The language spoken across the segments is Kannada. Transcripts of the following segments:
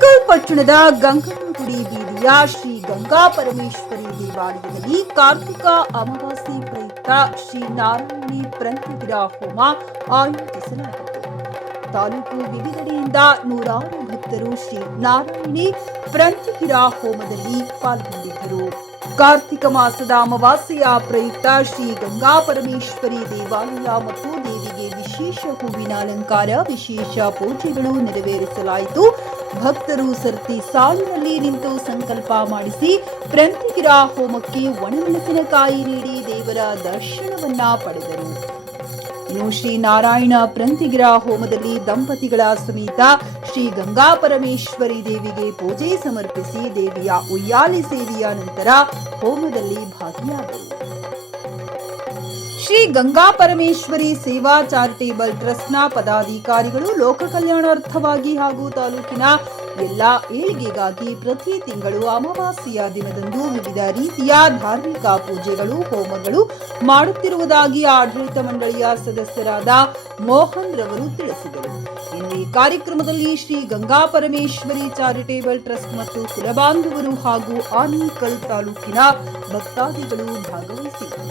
ಆನೇಕಲ್ ಪಟ್ಟಣದ ಗಂಗನಗುಡಿ ಬೀದಿಯ ಶ್ರೀ ಗಂಗಾ ಪರಮೇಶ್ವರಿ ದೇವಾಲಯದಲ್ಲಿ ಕಾರ್ತಿಕ ಅಮಾವಾಸ್ಯೆ ಪ್ರಯುಕ್ತ ಶ್ರೀ ನಾರಾಯಣಿ ಪ್ರಂತಿಗಿರ ಹೋಮ ಆಯೋಜಿಸಲಾಗಿತ್ತು. ತಾಲೂಕು ವಿವಿಧೆಡೆಯಿಂದ ನೂರಾರು ಭಕ್ತರು ಶ್ರೀ ನಾರಾಯಣಿ ಪ್ರಂತಿಗಿರ ಹೋಮದಲ್ಲಿ ಪಾಲ್ಗೊಂಡಿದ್ದರು. ಕಾರ್ತಿಕ ಮಾಸದ ಅಮಾವಾಸ್ಯೆಯ ಪ್ರಯುಕ್ತ ಶ್ರೀ ಗಂಗಾ ಪರಮೇಶ್ವರಿ ದೇವಾಲಯ ಮತ್ತು ದೇವಿಗೆ ವಿಶೇಷ ಹೂವಿನ ಅಲಂಕಾರ, ವಿಶೇಷ ಪೂಜೆಗಳು ನೆರವೇರಿಸಲಾಯಿತು. ಭಕ್ತರು ಸರತಿ ಸಾಲಿನಲ್ಲಿ ನಿಂತು ಸಂಕಲ್ಪ ಮಾಡಿಸಿ ಪ್ರಂತಿಗಿರ ಹೋಮಕ್ಕೆ ಒಣಮೆಣಸಿನಕಾಯಿ ನೀಡಿ ದೇವರ ದರ್ಶನವನ್ನ ಪಡೆದರು. ಇನ್ನು ಶ್ರೀ ನಾರಾಯಣ ಪ್ರಂತಿಗಿರ ಹೋಮದಲ್ಲಿ ದಂಪತಿಗಳ ಸಮೇತ ಶ್ರೀ ಗಂಗಾ ಪರಮೇಶ್ವರಿ ದೇವಿಗೆ ಪೂಜೆ ಸಮರ್ಪಿಸಿ ದೇವಿಯ ಉಯ್ಯಾಲೆ ಸೇವೆಯ ನಂತರ ಹೋಮದಲ್ಲಿ ಭಾಗಿಯಾದರು. ಶ್ರೀ ಗಂಗಾ ಪರಮೇಶ್ವರಿ ಸೇವಾ ಚಾರಿಟೇಬಲ್ ಟ್ರಸ್ಟ್ನ ಪದಾಧಿಕಾರಿಗಳು ಲೋಕ ಕಲ್ಯಾಣಾರ್ಥವಾಗಿ ಹಾಗೂ ತಾಲೂಕಿನ ಎಲ್ಲಾ ಏಳಿಗೆಗಾಗಿ ಪ್ರತಿ ತಿಂಗಳು ಅಮಾವಾಸ್ಯೆಯ ದಿನದಂದು ವಿವಿಧ ರೀತಿಯ ಧಾರ್ಮಿಕ ಪೂಜೆಗಳು, ಹೋಮಗಳು ಮಾಡುತ್ತಿರುವುದಾಗಿ ಆಡಳಿತ ಮಂಡಳಿಯ ಸದಸ್ಯರಾದ ಮೋಹನ್ ರವರು ತಿಳಿಸಿದರು. ಇನ್ನು ಈ ಕಾರ್ಯಕ್ರಮದಲ್ಲಿ ಶ್ರೀ ಗಂಗಾ ಪರಮೇಶ್ವರಿ ಚಾರಿಟೇಬಲ್ ಟ್ರಸ್ಟ್ ಮತ್ತು ಕುಲಬಾಂಧವರು ಹಾಗೂ ಆನೇಕಲ್ ತಾಲೂಕಿನ ಭಕ್ತಾದಿಗಳು ಭಾಗವಹಿಸಿದ್ದರು.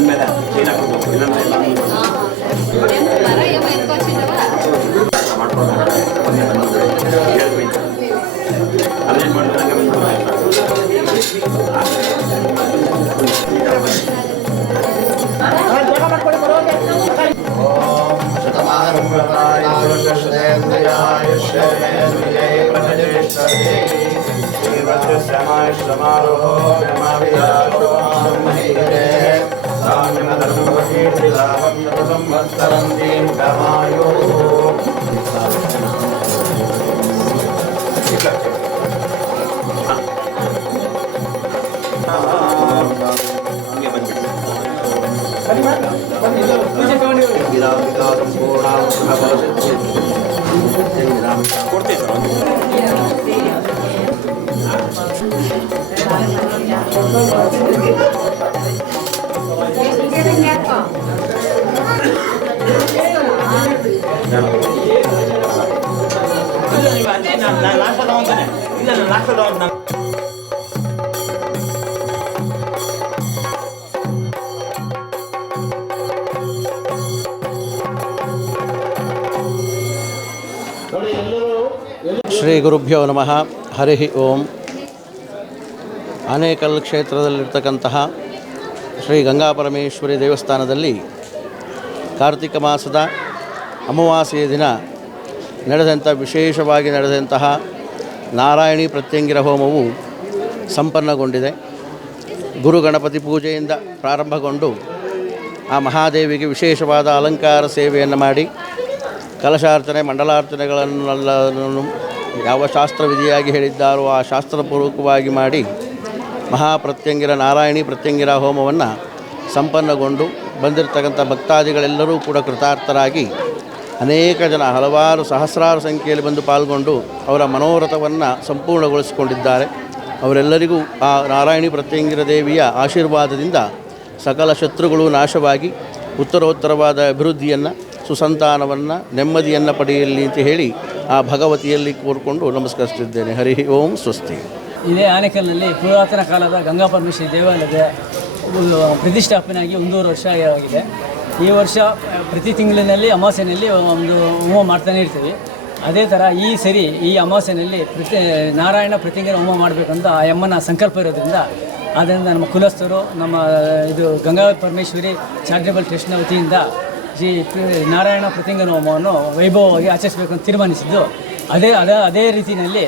ಬಂದಮೇಲೆ ಕ್ಲೀನಾಗಿ ಕೊಡ್ಬೇಕು, ಇಲ್ಲಾಂದರೆ ಎಲ್ಲ ಮಾಡ್ಕೊಂಡು ಅದೇನು ಮಾಡಿದ್ರೆ ಶ್ರೀ ಗುರುಭ್ಯೋ ನಮಃ. ಹರಿ ಓಂ. ಆನೇಕಲ್ ಕ್ಷೇತ್ರದಲ್ಲಿರ್ತಕ್ಕಂತಹ ಶ್ರೀ ಗಂಗಾಪರಮೇಶ್ವರಿ ದೇವಸ್ಥಾನದಲ್ಲಿ ಕಾರ್ತಿಕ ಮಾಸದ ಅಮಾವಾಸ್ಯೆಯ ದಿನ ವಿಶೇಷವಾಗಿ ನಡೆದಂತಹ ನಾರಾಯಣಿ ಪ್ರತ್ಯಂಗಿರ ಹೋಮವು ಸಂಪನ್ನಗೊಂಡಿದೆ. ಗುರು ಗಣಪತಿ ಪೂಜೆಯಿಂದ ಪ್ರಾರಂಭಗೊಂಡು ಆ ಮಹಾದೇವಿಗೆ ವಿಶೇಷವಾದ ಅಲಂಕಾರ ಸೇವೆಯನ್ನು ಮಾಡಿ ಕಲಶಾರ್ಚನೆ ಮಂಡಲಾರ್ಚನೆಗಳನ್ನೆಲ್ಲವನ್ನು ಯಾವ ಶಾಸ್ತ್ರವಿಧಿಯಾಗಿ ಹೇಳಿದ್ದಾರೋ ಆ ಶಾಸ್ತ್ರಪೂರ್ವಕವಾಗಿ ಮಾಡಿ ಮಹಾಪ್ರತ್ಯಂಗಿರ ನಾರಾಯಣಿ ಪ್ರತ್ಯಂಗಿರ ಹೋಮವನ್ನು ಸಂಪನ್ನಗೊಂಡು ಬಂದಿರತಕ್ಕಂಥ ಭಕ್ತಾದಿಗಳೆಲ್ಲರೂ ಕೂಡ ಕೃತಾರ್ಥರಾಗಿ ಅನೇಕ ಜನ ಹಲವಾರು ಸಹಸ್ರಾರು ಸಂಖ್ಯೆಯಲ್ಲಿ ಬಂದು ಪಾಲ್ಗೊಂಡು ಅವರ ಮನೋರಥವನ್ನು ಸಂಪೂರ್ಣಗೊಳಿಸಿಕೊಂಡಿದ್ದಾರೆ. ಅವರೆಲ್ಲರಿಗೂ ಆ ನಾರಾಯಣಿ ಪ್ರತ್ಯಂಗಿರ ದೇವಿಯ ಆಶೀರ್ವಾದದಿಂದ ಸಕಲ ಶತ್ರುಗಳು ನಾಶವಾಗಿ ಉತ್ತರೋತ್ತರವಾದ ಅಭಿವೃದ್ಧಿಯನ್ನು ಸುಸಂತಾನವನ್ನು ನೆಮ್ಮದಿಯನ್ನು ಪಡೆಯಲಿ ಅಂತ ಹೇಳಿ ಆ ಭಗವತಿಯಲ್ಲಿ ಕೋರಿಕೊಂಡು ನಮಸ್ಕರಿಸುತ್ತಿದ್ದೇನೆ. ಹರಿ ಓಂ. ಸ್ವಸ್ತಿ. ಇದೇ ಆನೇಕಲ್ನಲ್ಲಿ ಪುರಾತನ ಕಾಲದ ಗಂಗಾಪರಮೇಶ್ವರಿ ದೇವಾಲಯದ ಪ್ರತಿಷ್ಠಾಪನೆಯಾಗಿ 1.5 ವರ್ಷ ಆಗಿದೆ. ಈ ವರ್ಷ ಪ್ರತಿ ತಿಂಗಳಿನಲ್ಲಿ ಅಮಾವಾಸ್ಯೆಯಲ್ಲಿ ಒಂದು ಹೋಮ ಮಾಡ್ತಾನೆ ಇರ್ತೀವಿ. ಅದೇ ಥರ ಈ ಅಮಾವಾಸ್ಯೆಯಲ್ಲಿ ನಾರಾಯಣ ಪ್ರತ್ಯಂಗಿರ ಹೋಮ ಮಾಡಬೇಕಂತ ಆ ಅಮ್ಮನ ಸಂಕಲ್ಪ ಇರೋದ್ರಿಂದ ಆದ್ದರಿಂದ ನಮ್ಮ ಕುಲಸ್ಥರು ನಮ್ಮ ಗಂಗಾ ಪರಮೇಶ್ವರಿ ಚಾರಿಟೇಬಲ್ ಟ್ರಸ್ಟ್ನ ವತಿಯಿಂದ ಶ್ರೀ ನಾರಾಯಣ ಪ್ರತ್ಯಂಗಿರ ಹೋಮವನ್ನು ವೈಭವವಾಗಿ ಆಚರಿಸಬೇಕಂತ ತೀರ್ಮಾನಿಸಿದ್ದು. ಅದೇ ರೀತಿಯಲ್ಲಿ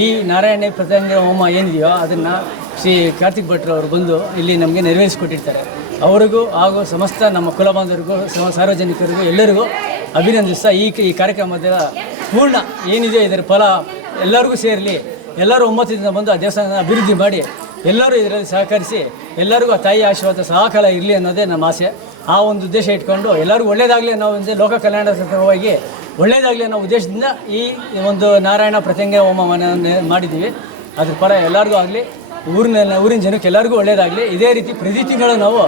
ಈ ನಾರಾಯಣ ಪ್ರತ್ಯಂಗಿರ ಹೋಮ ಏನಿದೆಯೋ ಅದನ್ನು ಶ್ರೀ ಕಾರ್ತಿಕ್ ಭಟ್ರು ಅವರು ಬಂದು ಇಲ್ಲಿ ನಮಗೆ ನೆರವೇರಿಸಿಕೊಟ್ಟಿರ್ತಾರೆ. ಅವರಿಗೂ ಹಾಗೂ ಸಮಸ್ತ ನಮ್ಮ ಕುಲ ಬಾಂಧವರಿಗೂ ಸಾರ್ವಜನಿಕರಿಗೂ ಎಲ್ಲರಿಗೂ ಅಭಿನಂದಿಸ್ತಾ ಈ ಕಾರ್ಯಕ್ರಮದ ಪೂರ್ಣ ಏನಿದೆ ಇದರ ಫಲ ಎಲ್ಲರಿಗೂ ಸೇರಲಿ, ಎಲ್ಲರೂ ಒಮ್ಮತದಿಂದ ಬಂದು ಆ ದೇವಸ್ಥಾನ ಅಭಿವೃದ್ಧಿ ಮಾಡಿ ಎಲ್ಲರೂ ಇದರಲ್ಲಿ ಸಹಕರಿಸಿ ಎಲ್ಲರಿಗೂ ಆ ತಾಯಿ ಆಶೀರ್ವಾದ ಸಹಕಾಲ ಇರಲಿ ಅನ್ನೋದೇ ನಮ್ಮ ಆಸೆ. ಆ ಒಂದು ಉದ್ದೇಶ ಇಟ್ಕೊಂಡು ಎಲ್ಲರಿಗೂ ಒಳ್ಳೆಯದಾಗಲಿ ಅನ್ನೋ ಒಂದು ಲೋಕ ಕಲ್ಯಾಣ ಸಹಿತವಾಗಿ ಒಳ್ಳೆಯದಾಗಲಿ ಅನ್ನೋ ಉದ್ದೇಶದಿಂದ ಈ ಒಂದು ನಾರಾಯಣ ಪ್ರತ್ಯಂಗಿರ ಹೋಮವನ್ನು ಮಾಡಿದ್ದೀವಿ. ಅದ್ರ ಪರ ಎಲ್ಲರಿಗೂ ಆಗಲಿ, ಊರಿನ ಜನಕ್ಕೆ ಎಲ್ಲರಿಗೂ ಒಳ್ಳೆಯದಾಗಲಿ. ಇದೇ ರೀತಿ ಪ್ರತಿ ತಿಂಗಳು ನಾವು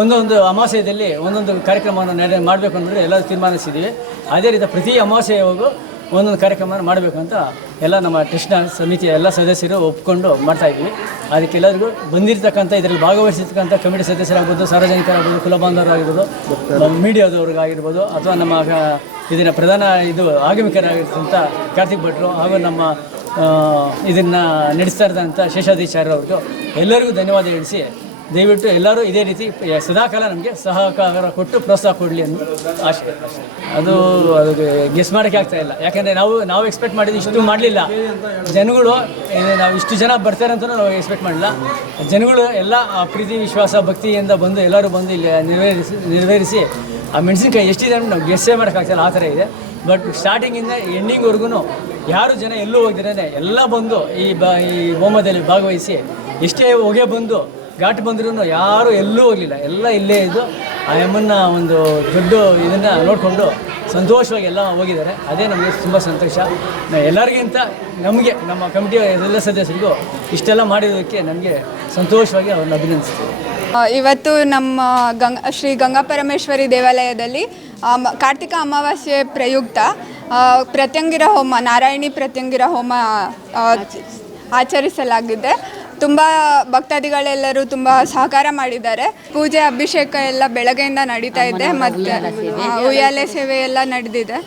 ಒಂದೊಂದು ಅಮಾವಾಸ್ಯೆಯಲ್ಲಿ ಒಂದೊಂದು ಕಾರ್ಯಕ್ರಮವನ್ನು ಮಾಡಬೇಕು ಅಂದರೆ ಎಲ್ಲರೂ ತೀರ್ಮಾನಿಸಿದ್ದೀವಿ. ಅದೇ ರೀತಿ ಪ್ರತಿ ಅಮಾವಾಸ್ಯೆಯಾಗೂ ಒಂದೊಂದು ಕಾರ್ಯಕ್ರಮ ಮಾಡಬೇಕಂತ ಎಲ್ಲ ನಮ್ಮ ಟ್ರಸ್ಟ್ನ ಸಮಿತಿಯ ಎಲ್ಲ ಸದಸ್ಯರು ಒಪ್ಕೊಂಡು ಮಾಡ್ತಾಯಿದ್ವಿ. ಅದಕ್ಕೆಲ್ಲರಿಗೂ ಬಂದಿರತಕ್ಕಂಥ ಇದರಲ್ಲಿ ಭಾಗವಹಿಸಿರ್ತಕ್ಕಂಥ ಕಮಿಟಿ ಸದಸ್ಯರಾಗ್ಬೋದು, ಸಾರ್ವಜನಿಕರಾಗ್ಬೋದು, ಕುಲ ಬಾಂಧವರಾಗಿರ್ಬೋದು, ಮೀಡಿಯಾದವ್ರಿಗಾಗಿರ್ಬೋದು ಅಥವಾ ನಮ್ಮ ಇದನ್ನು ಪ್ರಧಾನ ಆಗಮಿಕರಾಗಿರ್ತಕ್ಕಂಥ ಕಾರ್ತಿಕ್ ಭಟ್ರು ಹಾಗೂ ನಮ್ಮ ಇದನ್ನು ನಡೆಸ್ತಾ ಇರ್ತಕ್ಕಂಥ ಶೇಷಾದ್ರಿಚಾರ್ಯವ್ರಿಗೂ ಎಲ್ಲರಿಗೂ ಧನ್ಯವಾದ ಹೇಳಿಸಿ ದಯವಿಟ್ಟು ಎಲ್ಲರೂ ಇದೇ ರೀತಿ ಸದಾಕಾಲ ನಮಗೆ ಸಹಕಾರ ಕೊಟ್ಟು ಪ್ರೋತ್ಸಾಹ ಕೊಡಲಿ ಅನ್ನೋ ಆಶೆ. ಅದು ಗೆಸ್ ಮಾಡೋಕ್ಕೆ ಆಗ್ತಾಯಿಲ್ಲ. ಯಾಕೆಂದರೆ ನಾವು ಎಕ್ಸ್ಪೆಕ್ಟ್ ಮಾಡಿದ್ದು ಇಷ್ಟು ಮಾಡಲಿಲ್ಲ. ಜನಗಳು ನಾವು ಇಷ್ಟು ಜನ ಬರ್ತಾರೆ ಅಂತಲೂ ನಾವು ಎಕ್ಸ್ಪೆಕ್ಟ್ ಮಾಡಲಿಲ್ಲ. ಜನಗಳು ಎಲ್ಲ ಪ್ರೀತಿ ವಿಶ್ವಾಸ ಭಕ್ತಿಯಿಂದ ಬಂದು ಎಲ್ಲರೂ ಬಂದು ಇಲ್ಲಿ ನೆರವೇರಿಸಿ ಆ ಮೆಣಸಿನ್ಕಾಯಿ ಎಷ್ಟಿದೆ ಅಂತ ನಾವು ಗೆಸ್ಸೇ ಮಾಡೋಕ್ಕಾಗ್ತಾಯಿಲ್ಲ, ಆ ಥರ ಇದೆ. ಬಟ್ ಸ್ಟಾರ್ಟಿಂಗಿಂದ ಎಂಡಿಂಗ್ವರೆಗೂ ಯಾರು ಜನ ಎಲ್ಲೂ ಹೋಗಿದ್ರೆ ಎಲ್ಲ ಬಂದು ಈ ಹೋಮದಲ್ಲಿ ಭಾಗವಹಿಸಿ ಎಷ್ಟೇ ಹೊಗೆ ಬಂದು ಘಾಟ್ ಬಂದ್ರೂ ಯಾರೂ ಎಲ್ಲೂ ಹೋಗಲಿಲ್ಲ, ಎಲ್ಲ ಇಲ್ಲೇ ಇದ್ದು ಆ ಅಮ್ಮನ ಒಂದು ದೊಡ್ಡ ಇದನ್ನು ನೋಡಿಕೊಂಡು ಸಂತೋಷವಾಗಿ ಎಲ್ಲ ಹೋಗಿದ್ದಾರೆ. ಅದೇ ನಮಗೆ ತುಂಬ ಸಂತೋಷ. ಎಲ್ಲರಿಗಿಂತ ನಮಗೆ ನಮ್ಮ ಕಮಿಟಿಯ ಎಲ್ಲ ಸದಸ್ಯರಿಗೂ ಇಷ್ಟೆಲ್ಲ ಮಾಡಿರೋದಕ್ಕೆ ನಮಗೆ ಸಂತೋಷವಾಗಿ ಅವ್ರನ್ನ ಅಭಿನಂದಿಸ್ತೀವಿ. ಇವತ್ತು ನಮ್ಮ ಶ್ರೀ ಗಂಗಾಪರಮೇಶ್ವರಿ ದೇವಾಲಯದಲ್ಲಿ ಕಾರ್ತಿಕ ಅಮಾವಾಸ್ಯೆ ಪ್ರಯುಕ್ತ ಪ್ರತ್ಯಂಗಿರ ಹೋಮ, ನಾರಾಯಣಿ ಪ್ರತ್ಯಂಗಿರ ಹೋಮ ಆಚರಿಸಲಾಗಿದೆ. ತುಂಬ ಭಕ್ತಾದಿಗಳೆಲ್ಲರೂ ತುಂಬ ಸಹಕಾರ ಮಾಡಿದ್ದಾರೆ. ಪೂಜೆ ಅಭಿಷೇಕ ಎಲ್ಲ ಬೆಳಗ್ಗೆಯಿಂದ ನಡೀತಾ ಇದೆ, ಮತ್ತು ಉಯ್ಯಾಲೆ ಸೇವೆ ಎಲ್ಲ ನಡೆದಿದೆ,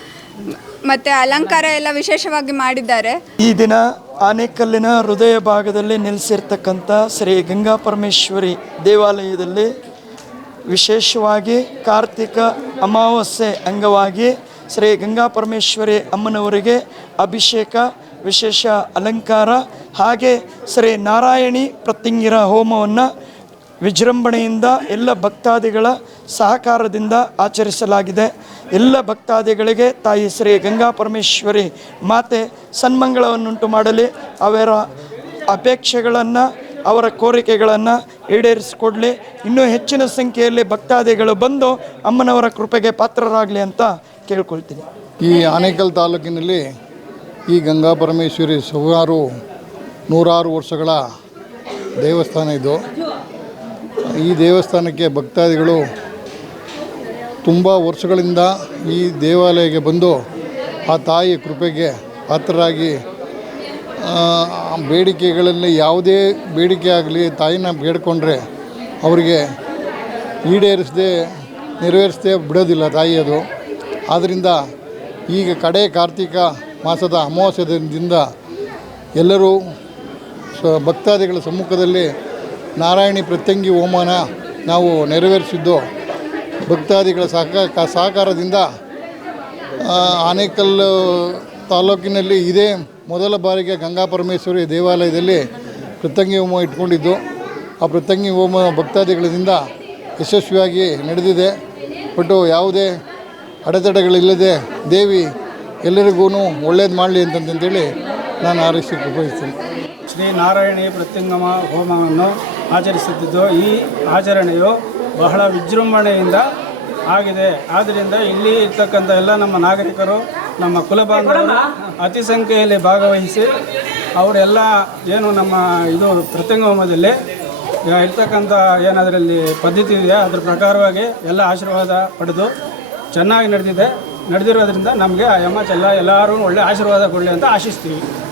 ಮತ್ತು ಅಲಂಕಾರ ಎಲ್ಲ ವಿಶೇಷವಾಗಿ ಮಾಡಿದ್ದಾರೆ. ಈ ದಿನ ಆನೇಕಲ್ಲಿನ ಹೃದಯ ಭಾಗದಲ್ಲಿ ನೆಲೆಸಿರ್ತಕ್ಕಂಥ ಶ್ರೀ ಗಂಗಾ ಪರಮೇಶ್ವರಿ ದೇವಾಲಯದಲ್ಲಿ ವಿಶೇಷವಾಗಿ ಕಾರ್ತಿಕ ಅಮಾವಾಸ್ಯೆ ಅಂಗವಾಗಿ ಶ್ರೀ ಗಂಗಾ ಪರಮೇಶ್ವರಿ ಅಮ್ಮನವರಿಗೆ ಅಭಿಷೇಕ, ವಿಶೇಷ ಅಲಂಕಾರ, ಹಾಗೆ ಶ್ರೀ ನಾರಾಯಣಿ ಪ್ರತ್ಯಂಗಿರ ಹೋಮವನ್ನು ವಿಜೃಂಭಣೆಯಿಂದ ಎಲ್ಲ ಭಕ್ತಾದಿಗಳ ಸಹಕಾರದಿಂದ ಆಚರಿಸಲಾಗಿದೆ. ಎಲ್ಲ ಭಕ್ತಾದಿಗಳಿಗೆ ತಾಯಿ ಶ್ರೀ ಗಂಗಾ ಪರಮೇಶ್ವರಿ ಮಾತೆ ಸನ್ಮಂಗಳವನ್ನುಂಟು ಮಾಡಲಿ, ಅವರ ಅಪೇಕ್ಷೆಗಳನ್ನು, ಅವರ ಕೋರಿಕೆಗಳನ್ನು ಈಡೇರಿಸಿಕೊಡಲಿ. ಇನ್ನೂ ಹೆಚ್ಚಿನ ಸಂಖ್ಯೆಯಲ್ಲಿ ಭಕ್ತಾದಿಗಳು ಬಂದು ಅಮ್ಮನವರ ಕೃಪೆಗೆ ಪಾತ್ರರಾಗಲಿ ಅಂತ ಕೇಳ್ಕೊಳ್ತೀನಿ. ಈ ಆನೇಕಲ್ ತಾಲೂಕಿನಲ್ಲಿ ಈ ಗಂಗಾ ಪರಮೇಶ್ವರಿ ಸುಮಾರು 106 ವರ್ಷಗಳ ದೇವಸ್ಥಾನ ಇದು. ಈ ದೇವಸ್ಥಾನಕ್ಕೆ ಭಕ್ತಾದಿಗಳು ತುಂಬ ವರ್ಷಗಳಿಂದ ಈ ದೇವಾಲಯಕ್ಕೆ ಬಂದು ಆ ತಾಯಿಯ ಕೃಪೆಗೆ ಪಾತ್ರರಾಗಿ ಬೇಡಿಕೆಗಳಲ್ಲಿ ಯಾವುದೇ ಬೇಡಿಕೆ ಆಗಲಿ ತಾಯಿನ ಬೇಡ್ಕೊಂಡ್ರೆ ಅವರಿಗೆ ನೆರವೇರಿಸದೆ ಬಿಡೋದಿಲ್ಲ ತಾಯಿ ಅದು. ಆದ್ದರಿಂದ ಈಗ ಕಡೆ ಕಾರ್ತಿಕ ಮಾಸದ ಅಮಾವಾಸ್ಯದಿಂದ ಎಲ್ಲರೂ ಭಕ್ತಾದಿಗಳ ಸಮ್ಮುಖದಲ್ಲಿ ನಾರಾಯಣಿ ಪ್ರತ್ಯಂಗಿ ಹೋಮನ ನಾವು ನೆರವೇರಿಸಿದ್ದು. ಭಕ್ತಾದಿಗಳ ಸಹಕಾರದಿಂದ ಆನೇಕಲ್ ತಾಲೂಕಿನಲ್ಲಿ ಇದೇ ಮೊದಲ ಬಾರಿಗೆ ಗಂಗಾ ಪರಮೇಶ್ವರಿ ದೇವಾಲಯದಲ್ಲಿ ಪ್ರತ್ಯಂಗಿ ಹೋಮ ಇಟ್ಕೊಂಡಿದ್ದು. ಆ ಪ್ರತ್ಯಂಗಿ ಹೋಮ ಭಕ್ತಾದಿಗಳಿಂದ ಯಶಸ್ವಿಯಾಗಿ ನಡೆದಿದೆ. ಬಟ್ ಯಾವುದೇ ಅಡೆತಡೆಗಳಿಲ್ಲದೆ ದೇವಿ ಎಲ್ಲರಿಗೂ ಒಳ್ಳೇದು ಮಾಡಲಿ ಅಂತಂತೇಳಿ ನಾನು ಹಾರೈಸಿ ಬಯಸ್ತೀನಿ. ಶ್ರೀ ನಾರಾಯಣಿ ಪ್ರತ್ಯಂಗಮ ಹೋಮವನ್ನು ಆಚರಿಸುತ್ತಿದ್ದು, ಈ ಆಚರಣೆಯು ಬಹಳ ವಿಜೃಂಭಣೆಯಿಂದ ಆಗಿದೆ. ಆದ್ದರಿಂದ ಇಲ್ಲಿ ಇರ್ತಕ್ಕಂಥ ಎಲ್ಲ ನಮ್ಮ ನಾಗರಿಕರು, ನಮ್ಮ ಕುಲಬಾಂಧವರು ಅತಿ ಸಂಖ್ಯೆಯಲ್ಲಿ ಭಾಗವಹಿಸಿ ಅವರೆಲ್ಲ ಏನು ನಮ್ಮ ಇದು ಪ್ರತ್ಯಂಗ ಹೋಮದಲ್ಲಿ ಇರ್ತಕ್ಕಂಥ ಏನದರಲ್ಲಿ ಪದ್ಧತಿ ಇದೆ ಅದರ ಪ್ರಕಾರವಾಗಿ ಎಲ್ಲ ಆಶೀರ್ವಾದ ಪಡೆದು ಚೆನ್ನಾಗಿ ನಡೆದಿರೋದ್ರಿಂದ ನಮಗೆ ಆ ಯಮ್ಮ ಎಲ್ಲರೂ ಒಳ್ಳೆ ಆಶೀರ್ವಾದ ಕೊಡಲಿ ಅಂತ ಆಶಿಸ್ತೀವಿ.